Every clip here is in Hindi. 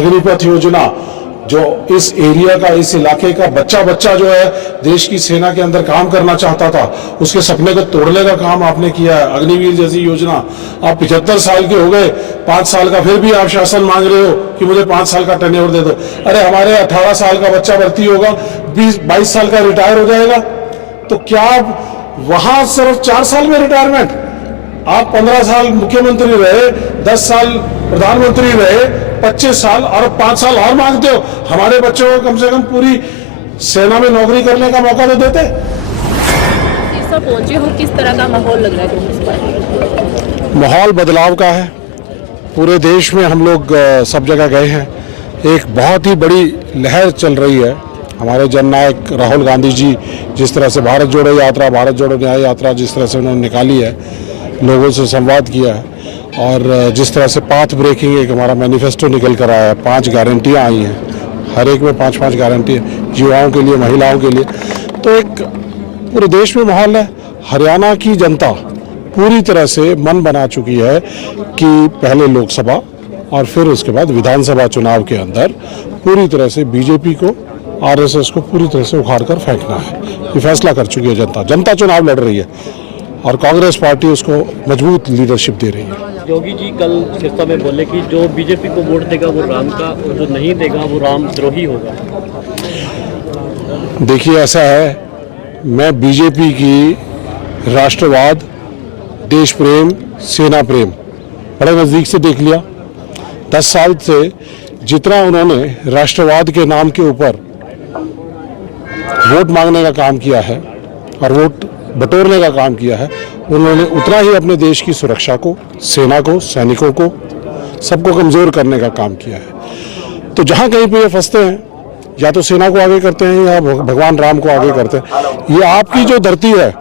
अग्निपथ योजना, जो इस एरिया का, इस इलाके का बच्चा बच्चा जो है देश की सेना के अंदर काम करना चाहता था, उसके सपने को तोड़ने का काम आपने किया है। अग्निवीर जैसी योजना, आप 75 साल के हो गए, 5 साल का फिर भी आप शासन मांग रहे हो कि मुझे 5 साल का टेन्योर दे दो। अरे हमारे 18 साल का बच्चा भर्ती होगा, 22 साल का रिटायर हो जाएगा, तो क्या आप वहां सिर्फ 4 साल में रिटायरमेंट? आप 15 साल मुख्यमंत्री रहे, 10 साल प्रधानमंत्री रहे, 25 साल और 5 साल और मांगते हो। हमारे बच्चों को कम से कम पूरी सेना में नौकरी करने का मौका तो देते। सिरसा पहुंचे हो, किस तरह का माहौल लग रहा है कांग्रेस पार्टी? माहौल बदलाव का है। पूरे देश में हम लोग सब जगह गए हैं। एक बहुत ही बड़ी लहर चल रही है। हमारे जननायक राहुल गांधी जी जिस तरह से भारत जोड़ो यात्रा, भारत जोड़ो न्याय यात्रा जिस तरह से उन्होंने निकाली है, लोगों से संवाद किया है, और जिस तरह से पाथ ब्रेकिंग एक हमारा मैनिफेस्टो निकल कर आया है, 5 गारंटियाँ आई हैं, हर एक में 5-5 गारंटी है, युवाओं के लिए, महिलाओं के लिए। तो एक पूरे देश में माहौल है। हरियाणा की जनता पूरी तरह से मन बना चुकी है कि पहले लोकसभा और फिर उसके बाद विधानसभा चुनाव के अंदर पूरी तरह से बीजेपी को, आरएसएस को पूरी तरह से उखाड़ कर फेंकना है। ये फैसला कर चुकी है जनता। जनता चुनाव लड़ रही है और कांग्रेस पार्टी उसको मजबूत लीडरशिप दे रही है। योगी जी कल सिरसा में बोले कि जो बीजेपी को वोट देगा वो राम का, और जो नहीं देगा वो रामद्रोही होगा। देखिए, ऐसा है, मैं बीजेपी की राष्ट्रवाद, देश प्रेम, सेना प्रेम बड़े नज़दीक से देख लिया। 10 साल से जितना उन्होंने राष्ट्रवाद के नाम के ऊपर वोट मांगने का काम किया है और वोट बटोरने का काम किया है, उन्होंने उतना ही अपने देश की सुरक्षा को, सेना को, सैनिकों को, सबको कमज़ोर करने का काम किया है। तो जहाँ कहीं पे ये फंसते हैं, या तो सेना को आगे करते हैं या भगवान राम को आगे करते हैं। ये आपकी जो धरती है,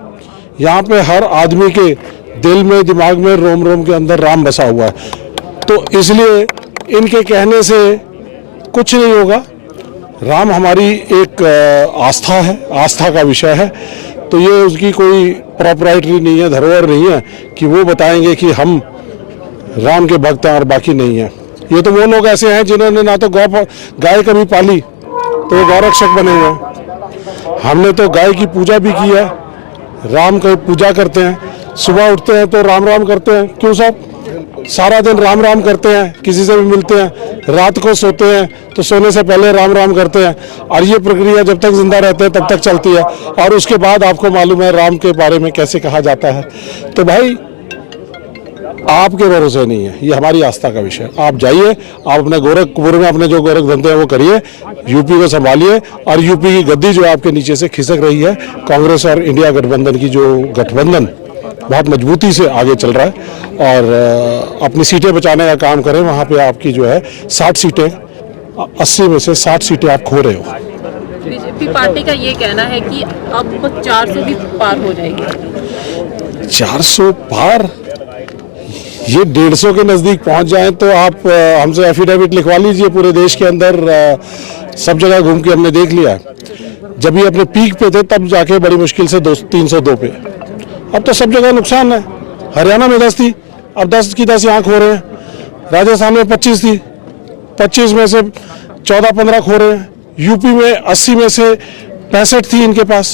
यहाँ पे हर आदमी के दिल में, दिमाग में, रोम रोम के अंदर राम बसा हुआ है। तो इसलिए इनके कहने से कुछ नहीं होगा। राम हमारी एक आस्था है, आस्था का विषय है। तो ये उसकी कोई प्रॉपराइटरी नहीं है, धरोहर नहीं है कि वो बताएंगे कि हम राम के भक्त हैं और बाकी नहीं है। ये तो वो लोग ऐसे हैं जिन्होंने ना तो गाय कभी पाली तो वो गौरक्षक बने हुए हैं। हमने तो गाय की पूजा भी की है, राम की पूजा करते हैं। सुबह उठते हैं तो राम राम करते हैं। क्यों साहब? सारा दिन राम राम करते हैं, किसी से भी मिलते हैं। रात को सोते हैं तो सोने से पहले राम राम करते हैं। और ये प्रक्रिया जब तक जिंदा रहते हैं तब तक चलती है, और उसके बाद आपको मालूम है राम के बारे में कैसे कहा जाता है। तो भाई, आपके भरोसे नहीं है, ये हमारी आस्था का विषय। आप जाइए, आप अपने गोरखपुर में अपने जो गोरख धंधे हैं वो करिए, यूपी को संभालिए, और यूपी की गद्दी जो आपके नीचे से खिसक रही है, कांग्रेस और इंडिया गठबंधन की जो गठबंधन बहुत मजबूती से आगे चल रहा है, और अपनी सीटें बचाने का काम करें। वहाँ पे आपकी जो है 60 सीटें, 80 में से 60 सीटें आप खो रहे हो। बीजेपी पार्टी का ये कहना है कि अब 400 भी पार हो जाएगी। 400 पार? ये 150 के नज़दीक पहुँच जाएं तो आप हमसे एफिडेविट लिखवा लीजिए। पूरे देश के अंदर सब जगह घूम के हमने देख लिया है। जब ये अपने पीक पे थे तब जाके बड़ी मुश्किल से 302 पे। अब तो सब जगह नुकसान है। हरियाणा में 10 थी, अब 10 की 10 यहाँ खो रहे हैं। राजस्थान में 25 थी, 25 में से 14-15 खो रहे हैं। यूपी में 80 में से 65 थी इनके पास,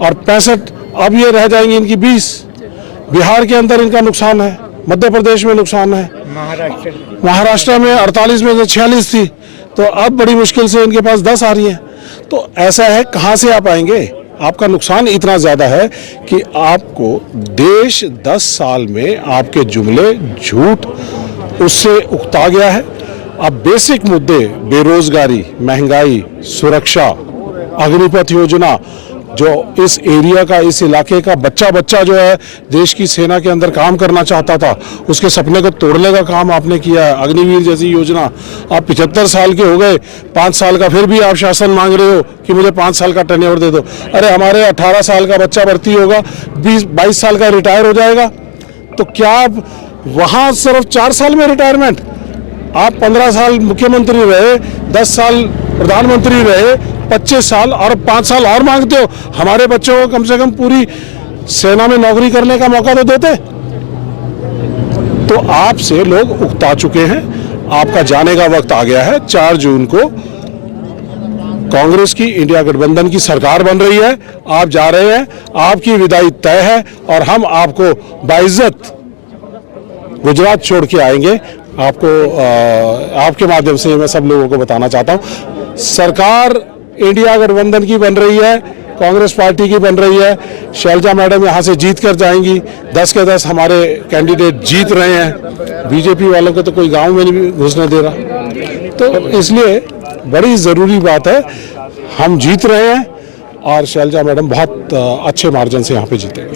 और 65 अब ये रह जाएंगी इनकी 20। बिहार के अंदर इनका नुकसान है, मध्य प्रदेश में नुकसान है, महाराष्ट्र में 48 में से 46 थी, तो अब बड़ी मुश्किल से इनके पास 10 आ रही है। तो ऐसा है, कहाँ से आप आएंगे? आपका नुकसान इतना ज़्यादा है कि आपको देश 10 साल में आपके जुमले, झूठ उससे उकता गया है। अब बेसिक मुद्दे, बेरोजगारी, महंगाई, सुरक्षा, अग्निपथ योजना, जो इस एरिया का, इस इलाके का बच्चा बच्चा जो है देश की सेना के अंदर काम करना चाहता था, उसके सपने को तोड़ने का काम आपने किया है। अग्निवीर जैसी योजना, आप 75 साल के हो गए, 5 साल का फिर भी आप शासन मांग रहे हो कि मुझे 5 साल का टेन्योर दे दो। अरे हमारे 18 साल का बच्चा भर्ती होगा, 22 साल का रिटायर हो जाएगा, तो क्या आप वहाँ सिर्फ 4 साल में रिटायरमेंट? आप 15 साल मुख्यमंत्री रहे, 10 साल प्रधानमंत्री रहे, 25 साल और 5 साल और मांगते हो। हमारे बच्चों को कम से कम पूरी सेना में नौकरी करने का मौका तो देते। तो आपसे लोग उकता चुके हैं। आपका जाने का वक्त आ गया है। 4 जून को कांग्रेस की इंडिया गठबंधन की सरकार बन रही है, आप जा रहे हैं, आपकी विदाई तय है और हम आपको बाइज्जत गुजरात छोड़ के आएंगे। आपको आपके माध्यम से मैं सब लोगों को बताना चाहता हूं, सरकार इंडिया गठबंधन की बन रही है, कांग्रेस पार्टी की बन रही है। शैलजा मैडम यहां से जीत कर जाएंगी, 10 के 10 हमारे कैंडिडेट जीत रहे हैं। बीजेपी वालों को तो कोई गांव में नहीं घुसने दे रहा, तो इसलिए बड़ी ज़रूरी बात है, हम जीत रहे हैं और शैलजा मैडम बहुत अच्छे मार्जिन से यहाँ पे जीतेंगे।